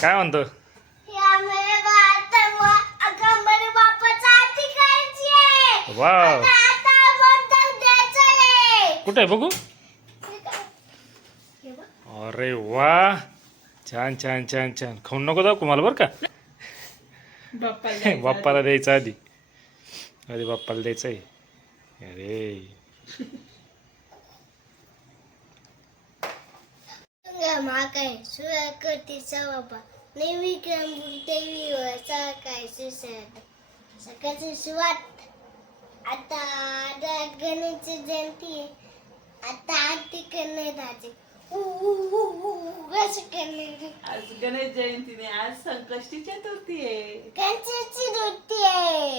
काय म्हणतो? वाव, कुठे आहे बघू? अरे वा, छान छान छान छान. खाऊन नको दाखवू मला बरं का. बाप्पाला द्यायचं आधी बाप्पाला द्यायचं आहे. अरे काय सुरा करते बाबा नेहमी देवी काय सकाळची सुरुवात. आता गणेश जयंती आहे. आता आरती करणे जायचे. आज गणेश जयंती नाही, आज संकष्टी चतुर्थी आहे. गणेश चतुर्थी आहे.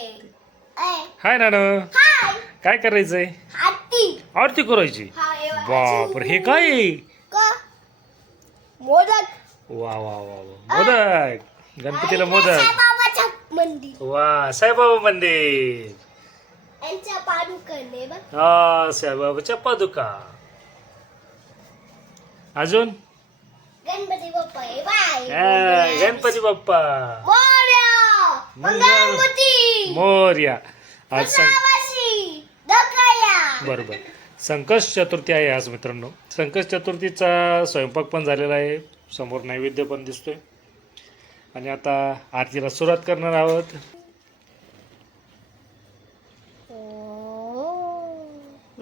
हाय नानू, हाय काय करायचंय? आरती आरती करायची. बापर, हे काय आहे? मोदक. वा वा वा वा, मोदक. गणपतीला मोदक. साईबाबाचं मंदिर. वा, साईबाबा मंदिर. यांच्या पादुकाने बघ. हा, साईबाबाच्या पादुका. अजून गणपती बाप्पा आहे बाय. गणपती बाप्पा मोरया. मंगलमूर्ती. मोरया. आज वृषावासी. दखया. बरोबर, संकष्ट चतुर्थी आहे आज मित्रांनो. संकष्ट चतुर्थीचा स्वयंपाक पण झालेला आहे, समोर नैवेद्य पण दिसतोय आणि आता आरतीला सुरुवात करणार आहोत.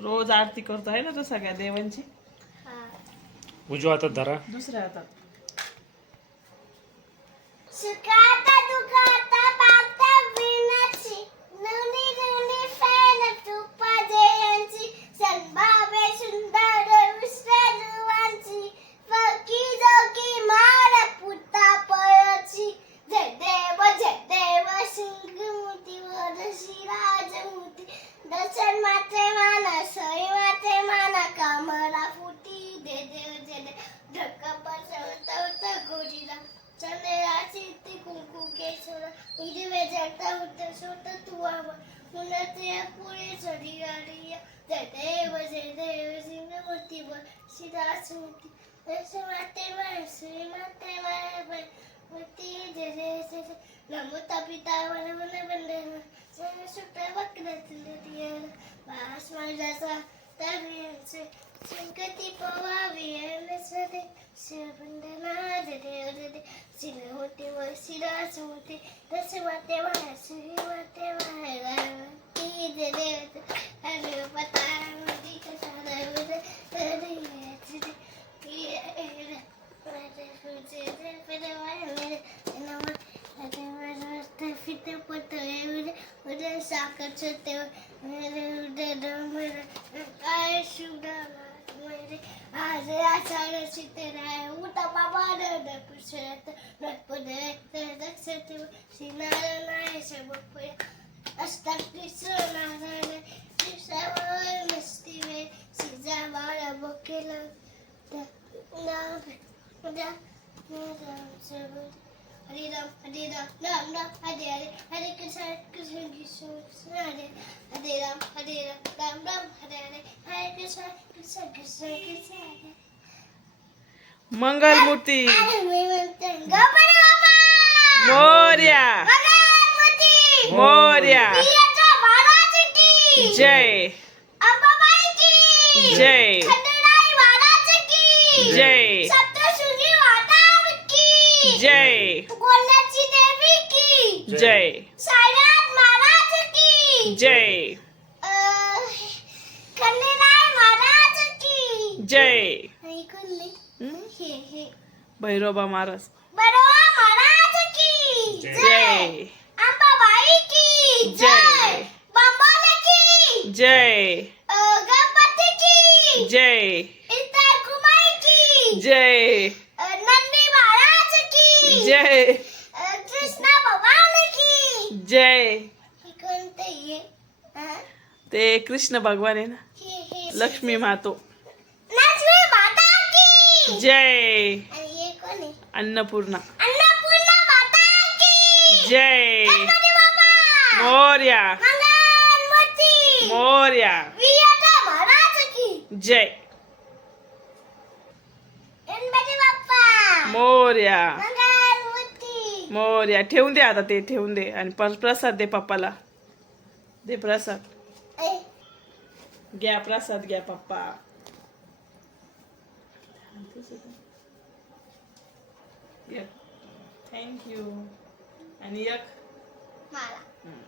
रोज आरती करतो आहे ना तो सगळ्या देवांची. उजवा हातात धरा. दुसऱ्या हातात सुखाता दुखाता बागता विनाची नवनी नवनी फॅन तुपा जयांची सनबाबे सुंदर विश्रांची फकी जोकी मार पुता पळची जय देव सिंगमूर्ती वरशी राजमूर्ती दर्शन माते माना सई माते माना कामरा फुटी दे देव जय देव धक्का पसवता गोरीला चंद्राची ती कुंकू केशरा हिरवे जगता होतं सोत तुवावर मुलाचे पुढे चढी गाडिया जय देव सिंगमूर्तीवर शिरासमूर्ती दर्शन माते माय श्री माते माय मूर्ती जय जय जय नमोता पिता वन वन वंदन सुट वक्रतुंड वास माझाचा तवियांचे संकटी पवावी नसते शिवबंधना जय शिर होते व शिरास होते तसे वाटे वाय श्री वाटे वाय ती जय देव हरे पता ती कसा देव हरे साखर काय शुभ आज आषाढ चितराय उठा बाबा पुष्यात दक्ष श्रीनारायण सबपुया असतात कृष्ण नारायण कृष्णावर मस्ती वे शिजा बाळा बोकेला हरे राम राम राम हरे हरे हरे कृष्ण कृष्ण कृष्ण हरे हरे राम राम राम हरे हरे हरे कृष्ण कृष्ण कृष्ण कृष्ण हरे. मंगलमूर्ती गणपती बाप्पा मोरया. मंगलमूर्ती मोरया. पियाचा महाराज की जय. अंबाबाई की जय. खंडेराय महाराज की जय. सप्तशृंगी माता की जय. गोल्याची देवी की जय. साईनाथ महाराज की जय. खंडेराय महाराज की जय. ऐकून हे भैरोबा महाराज. बरोबा महाराज की जय. अंबाबाई की जय. बंबाले की जय. गणपती की जय. इतर कुमाई की जय. नंदी महाराज की जय. कृष्णा भगवान की जय. हे कोणते ये ते कृष्ण भगवान आहे ना. हे लक्ष्मी मातो. लक्ष्मी माता की जय. आणि हे कोण आहे अन्नपूर्णा. अन्नपूर्णा माता की जय. गणपती बाप्पा मोरया. मंगलमूर्ती मोरया. वियाचा महाराज की जय. गणपती बाप्पा मोरया. मंगलमूर्ती मोर्या ठेवून दे आता ते ठेवून दे आणि प्रसाद दे पप्पाला दे प्रसाद ए, घ्या प्रसाद घ्या पप्पा थँक्यू आणि एक मला हम्म.